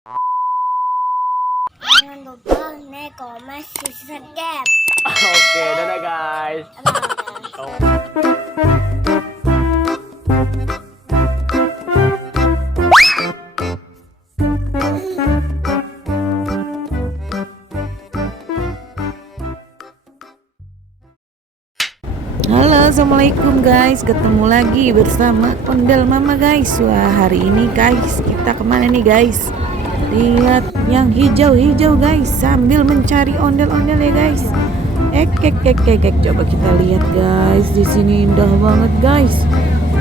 Jangan lupa like, comment, subscribe. Oke, dadah guys. Bye. Halo, assalamualaikum guys, ketemu lagi bersama Ondel Mama guys. Wah, hari ini guys kita kemana nih guys? Lihat yang hijau-hijau guys, sambil mencari ondel-ondel ya guys. Coba kita lihat guys, di sini indah banget guys.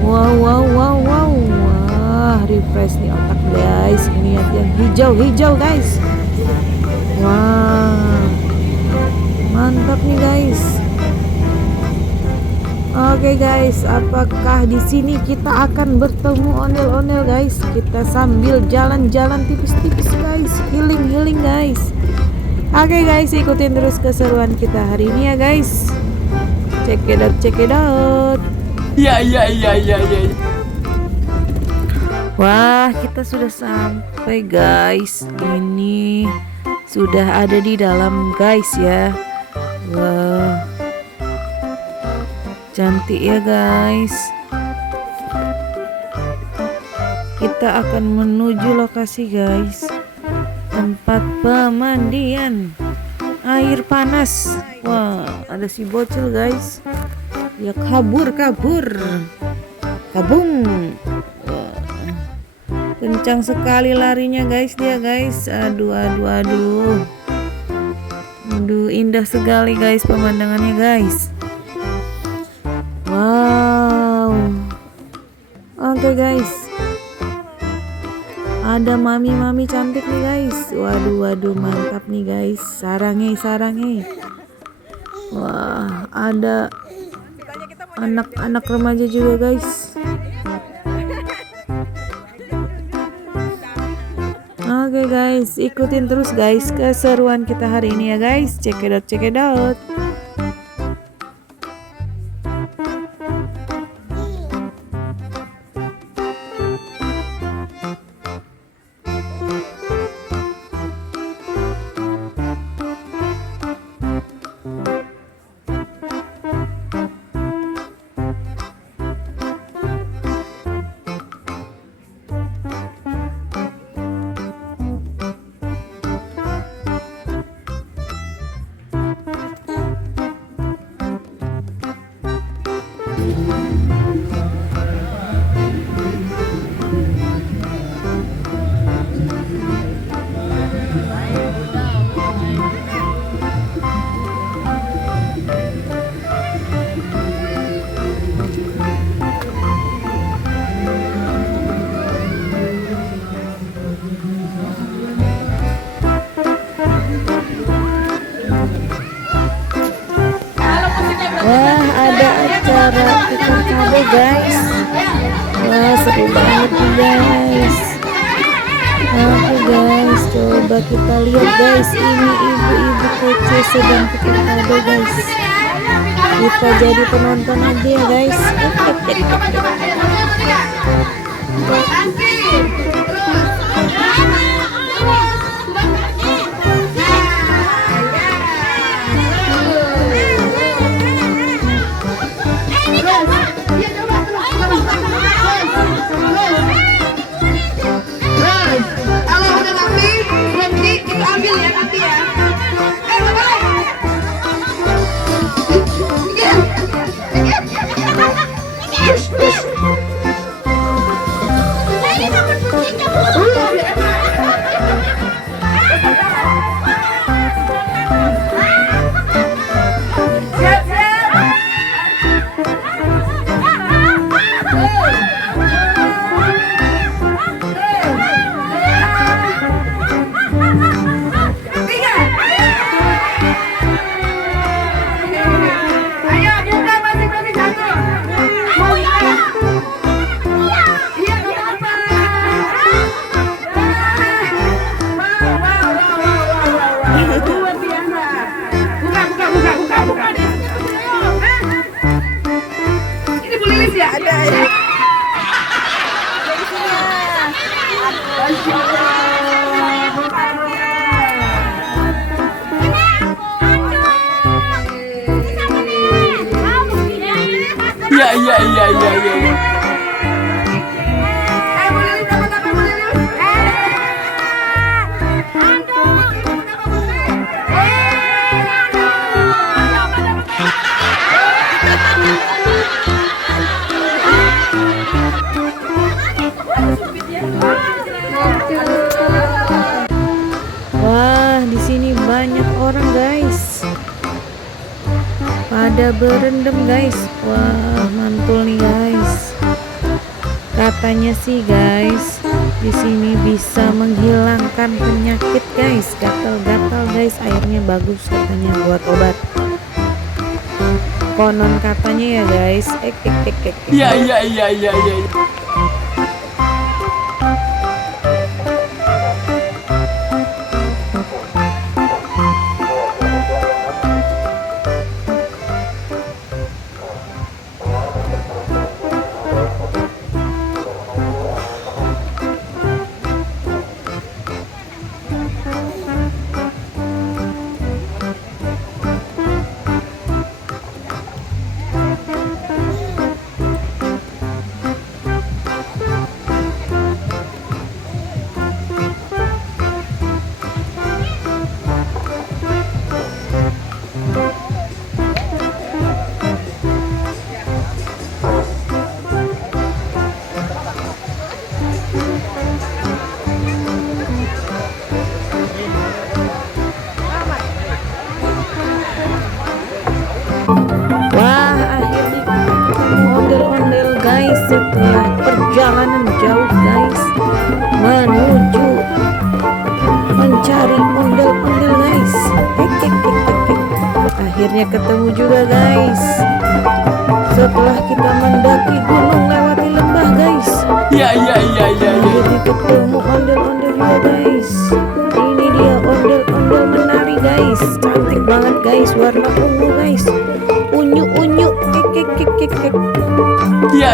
Wow, wah, refresh nih otak guys. Lihat yang hijau-hijau guys. Wah, mantap nih guys. Oke guys, apakah di sini kita akan bertemu ondel-ondel guys? Kita sambil jalan-jalan tipis-tipis guys, healing guys. Oke guys, ikutin terus keseruan kita hari ini ya guys. Check it out. Iya. Wah, kita sudah sampai guys. Ini sudah ada di dalam guys ya. Wah, cantik ya guys. Kita akan menuju lokasi guys, tempat pemandian air panas. Wah, ada si bocil guys. Ya kabur kabung. Wah, kencang sekali larinya guys dia guys. Aduh, indah sekali guys pemandangannya guys. Wow. Oke guys, ada mami cantik nih guys. Waduh, mantap nih guys. Sarangnya. Wah, ada anak-anak remaja juga guys. Oke guys, ikutin terus guys keseruan kita hari ini ya guys. Check it out. Wah, ada acara tukar kado guys. Wah, seru banget nih guys. Oke guys, coba kita lihat guys. Ini ibu-ibu kece sedang tukar kado guys. Kita jadi penonton aja ya guys. ada berendam guys. Wah, mantul nih guys. Katanya sih guys, di sini bisa menghilangkan penyakit guys, gatal-gatal guys. Airnya bagus katanya buat obat. Konon katanya ya guys. Iya. Wah, akhirnya ketemu ondel-ondel guys setelah perjalanan jauh guys menuju mencari ondel-ondel guys. Akhirnya ketemu juga guys setelah kita mendaki gunung lewati lembah guys. Iya. Akhirnya ketemu ondel-ondel juga guys. Ini dia ondel-ondel menari guys, cantik banget guys, warna ungu guys, unyu kek. Iya.